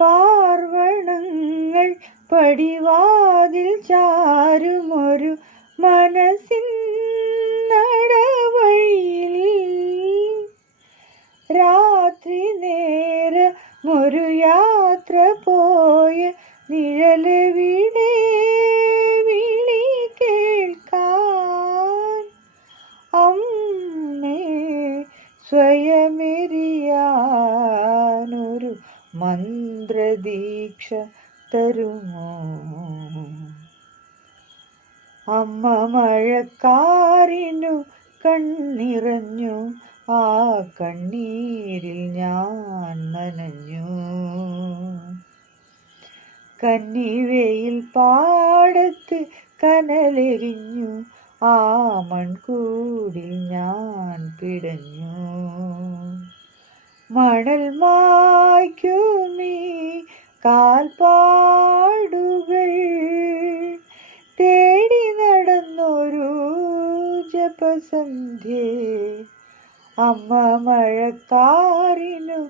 പാർവണങ്ങൾ പടിവാതിൽ ചാരുമൊരു മനസ്സിൻ നടവഴിയിൽ രാത്രി നേരമൊരു യാത്ര പോയ നിഴലെവിടെ വിളി കേൾക്കാൻ അമ്മേ സ്വയമെരിയാനൊരു മന്ത്രദീക്ഷ തരുമോ? അമ്മ മഴക്കാറിനു കണ്ണിറഞ്ഞു, ആ കണ്ണീരിൽ ഞാൻ നനഞ്ഞു. കന്നിവെയിൽ പാടത്ത് കനലെരിഞ്ഞു, ആ മൺകൂടിൽ ഞാൻ പിടഞ്ഞു. മണൽ മായ്ക്കുമീ കാൽപ്പാടുകൾ തേടി നടന്നൊരു ജപസന്ധ്യേ. അമ്മ മഴക്കാറിനു